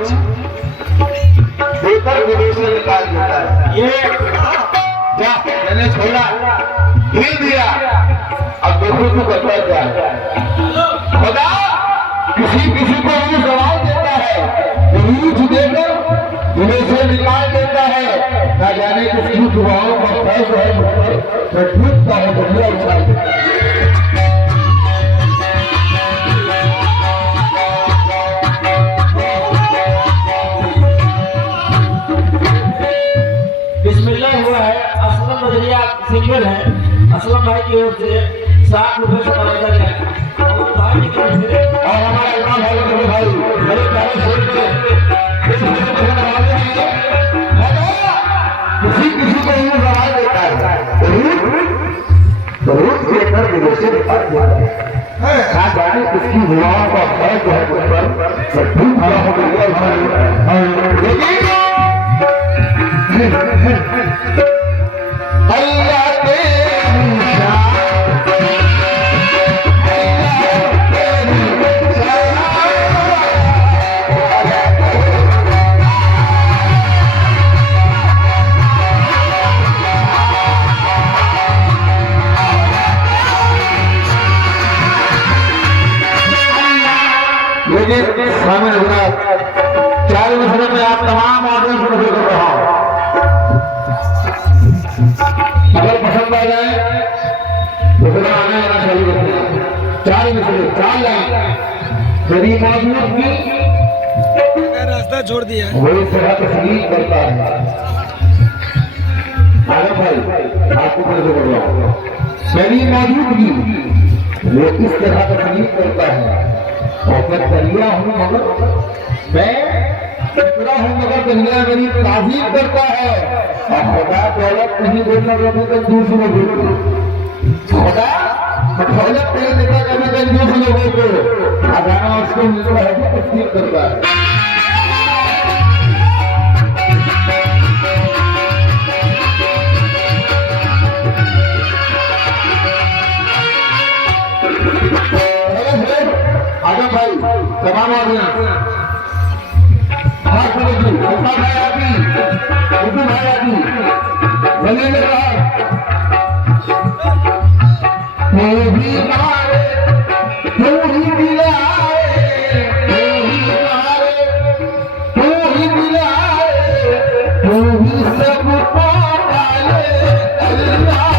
देकर विदेश से निकाल देता है। ये क्या मैंने छोड़ा हिल दिया, अब देखो तू करता क्या है। खुदा किसी किसी को ये सवाल देता है, रीछ देकर विदेश से निकाल देता है। ना जाने किसकी दुआओं का फैस है मुझ पर, मैं डूबता हूँ दुनिया उछाल देता है। हुआ है। असलम नजरिया सिंगल है। असलम भाई की ओर से 60 रुपए से खरीदा गया और भाई की तरफ से और हमारा इमाम भाई मेरे प्यारे शोर किसी किसी को ये सवाल देता है, रूप देकर विदेशी निकाल देता है। ना जाने किसकी दुआओं का फैस है मुझ पर, मैं डूब खड़ा हो गया। अल्लाह स्वामी रघुनाथ 4 महीने में आप तमाम ऑडियंस को कर रहा हूं। अगर पसंद आ जाए तो फिर आने वाला चालू कर दिया। 4 महीने 4 लाख यदि मौजूद भी रास्ता छोड़ दिया वही तरह तस्लीम करता है। आगे भाई आपको कैसे कर रहा हूँ, यदि मौजूद भी वो किस तरह तस्लीम करता है। और मैं करिया हूँ मगर मैं टुकड़ा हूँ मगर कन्या मेरी ताजीम करता है। और खुदा दौलत नहीं देता कभी कंजूस लोगों को, खुदा दौलत नहीं देता कभी कंजूस लोगों को, खजाना उसको मिलता है तो तस्लीम करता है। आजम भाई तमाम आदमी भाई आदमी उर्दू भाई आदमी बने में रहा तू भी मारे तू ही दिलाए, तू ही मारे तू ही दिलाए, तू ही सबको पाले अल्लाह।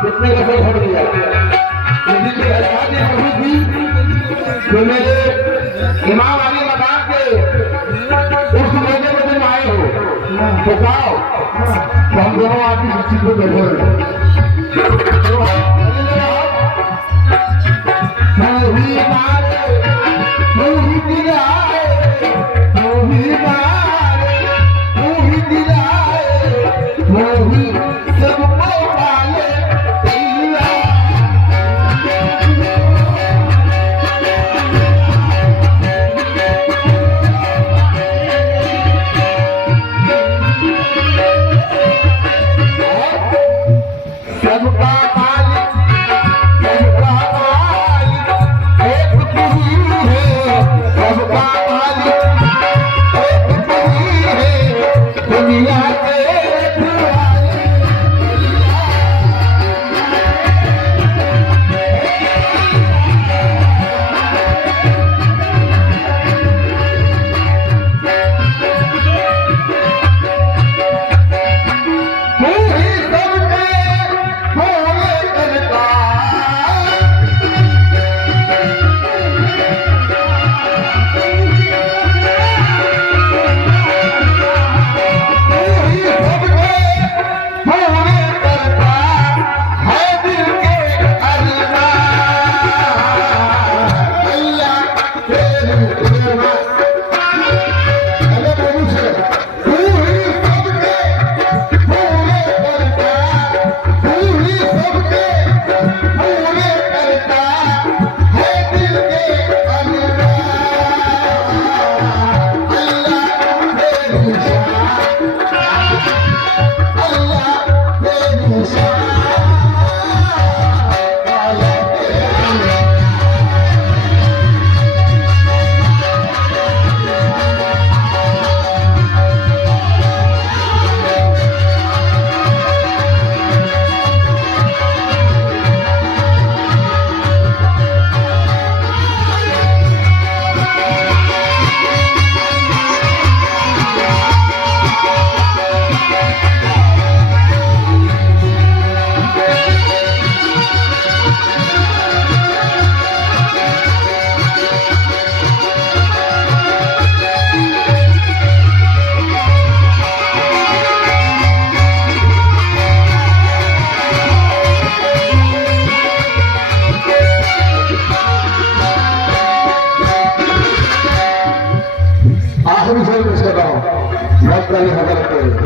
कितने का सर फट गया जो मेरे इमाम अली मकाम के उस मौके में तुम आए हो तो कहो तो हम दोनों आदमी इस चीज को देखो। एक तू ही है सबका मालिक। आखिरी सर्विस कर रहा हूँ 40,000 रुपये